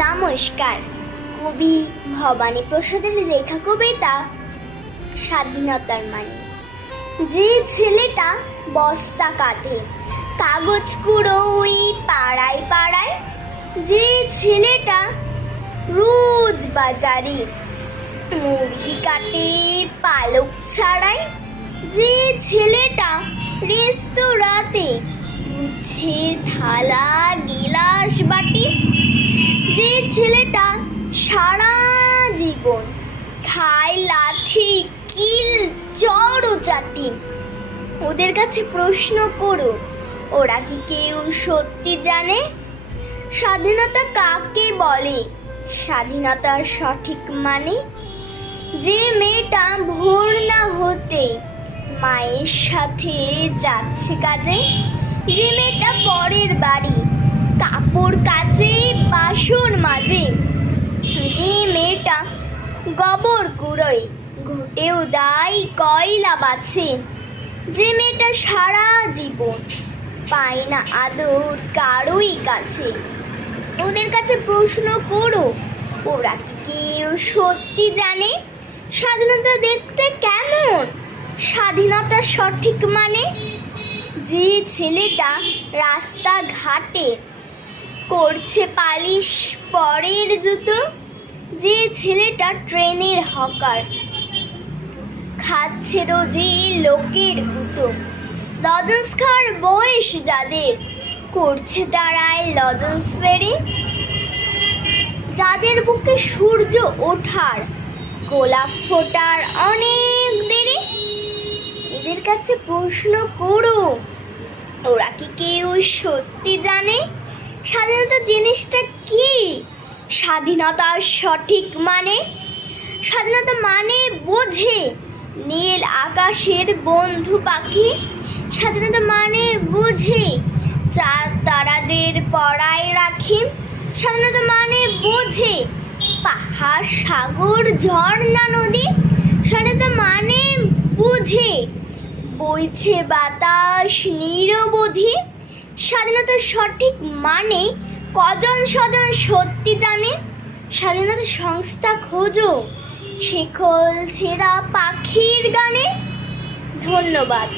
নমস্কার। কবি ভবানী প্রসাদের লেখা কবিতা স্বাধীনতার মানে। যে ছেলেটা বস্তা কাঁধে কাগজ কুড়ো ওই পাড়ায় পাড়ায়, যে ছেলেটা রোজ বাজারে মুরগি কাটে পালক ছাড়ায়, যে ছেলেটা রেস্তোরাঁতে ধুচ্ছে থালা গিলাস বাটি, যে ছেলেটা সারা জীবন খায় লাথি কিল চড় চাটি, ওদের কাছে প্রশ্ন করো, ওরা কি কেউ সত্যি জানে স্বাধীনতা কাকে বলে, স্বাধীনতার সঠিক মানে? যে মেয়েটা ভোর না হতে মায়ের সাথে যাচ্ছে কাজে, যে মেয়েটা পরের বাড়ি কাপড় কাচে বাসন মাজে, যে মেয়েটা গোবর কুড়োয় ঘুটেও দায় কয়লা বাছে, যে মেয়েটা সারা জীবন পায় না আদর কারোই কাছে, ওদের কাছে প্রশ্ন করো, ওরা কি কেউ সত্যি জানে স্বাধীনতা দেখতে কেমন, স্বাধীনতার সঠিক মানে? যে ছেলেটা রাস্তা ঘাটে করছে পালিশ পরের জুতো, যে ছেলেটা ট্রেনের হকার খাচ্ছে রোজই লোকের গুঁতো, লজেন্স খাওয়ার বয়স যাদের করছে তারাই লজেন্স ফেরি, যাদের বুকে সূর্য ওঠার গোলাপ ফোটার অনেক দেরি, এদের কাছে প্রশ্ন করো, ওরা কি কেউ সত্যি জানে স্বাধীনতা জিনিসটা কি, স্বাধীনতার সঠিক মানে? স্বাধীনতা মানে বোঝে নীল আকাশের বন্ধু পাখি, স্বাধীনতা মানে বুঝে চাঁদ তারাদের পড়ায় রাখি, স্বাধীনতা মানে বোঝে পাহাড় সাগর ঝর্ণা নদী, স্বাধীনতা মানে বুঝে বইছে বাতাস নিরবধি, স্বাধীনতার সঠিক মানে কজন স্বজন সত্যি জানে, স্বাধীনতা সংস্থা খোঁজো শেকল ছেঁড়া পাখির গানে। ধন্যবাদ।